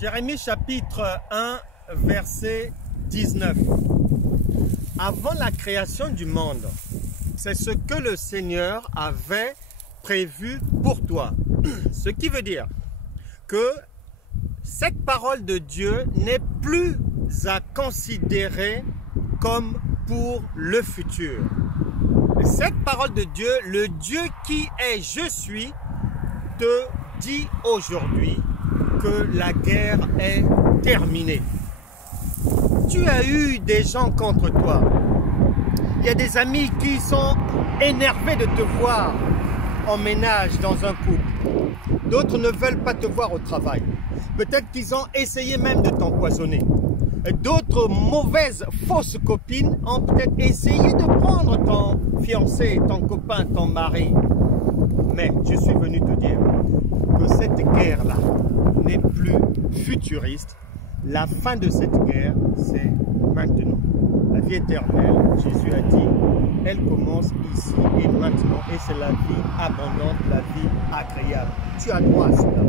Jérémie chapitre 1, verset 19. Avant la création du monde, c'est ce que le Seigneur avait prévu pour toi. Ce qui veut dire que cette parole de Dieu n'est plus à considérer comme pour le futur. Cette parole de Dieu, le Dieu qui est je suis, te dit aujourd'hui que la guerre est terminée. Tu as eu des gens contre toi. Il y a des amis qui sont énervés de te voir en ménage dans un couple. D'autres ne veulent pas te voir au travail. Peut-être qu'ils ont essayé même de t'empoisonner. D'autres mauvaises, fausses copines ont peut-être essayé de prendre ton fiancé, ton copain, ton mari. Mais je suis venu te dire que cette guerre-là n'est plus futuriste. La fin de cette guerre, c'est maintenant. La vie éternelle, Jésus a dit, elle commence ici et maintenant. Et c'est la vie abondante, la vie agréable. Tu as droit à cela.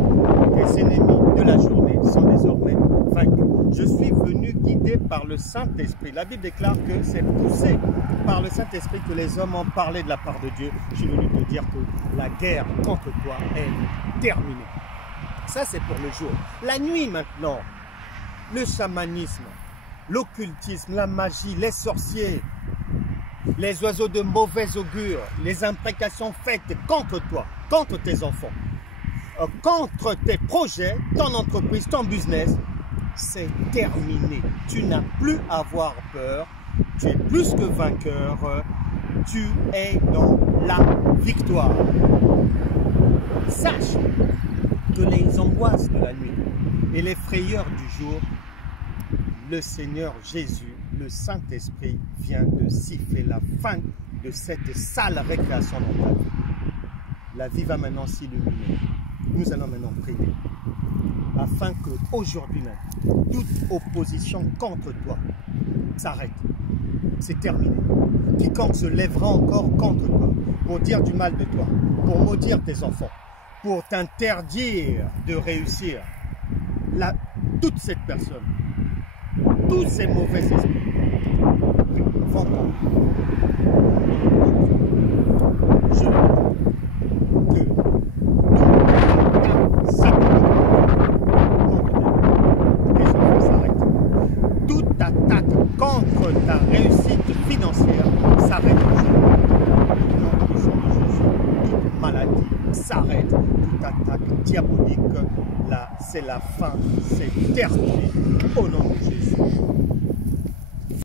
Tes ennemis de la journée sont désormais vaincus. Je suis venu guidé par le Saint-Esprit. La Bible déclare que c'est poussé par le Saint-Esprit que les hommes ont parlé de la part de Dieu. Je suis venu te dire que la guerre contre toi est terminée. Ça, c'est pour le jour. La nuit maintenant, le chamanisme, l'occultisme, la magie, les sorciers, les oiseaux de mauvais augure, les imprécations faites contre toi, contre tes enfants, contre tes projets, ton entreprise, ton business, c'est terminé. Tu n'as plus à avoir peur, tu es plus que vainqueur, tu es dans la victoire. Sache que les angoisses de la nuit et les frayeurs du jour, le Seigneur Jésus, le Saint-Esprit vient de siffler la fin de cette sale récréation dans ta vie. La vie va maintenant s'illuminer. Nous allons maintenant prier afin que aujourd'hui même, toute opposition contre toi s'arrête. C'est terminé. Quiconque se lèvera encore contre toi pour dire du mal de toi, pour maudire tes enfants, pour t'interdire de réussir, toute cette personne, tous ces mauvais esprits vont tomber. Je que toute attaque contre ta réussite financière s'arrête aujourd'hui. Toute maladie s'arrête, toute attaque diabolique, là c'est la fin, c'est terminé au nom de Jésus.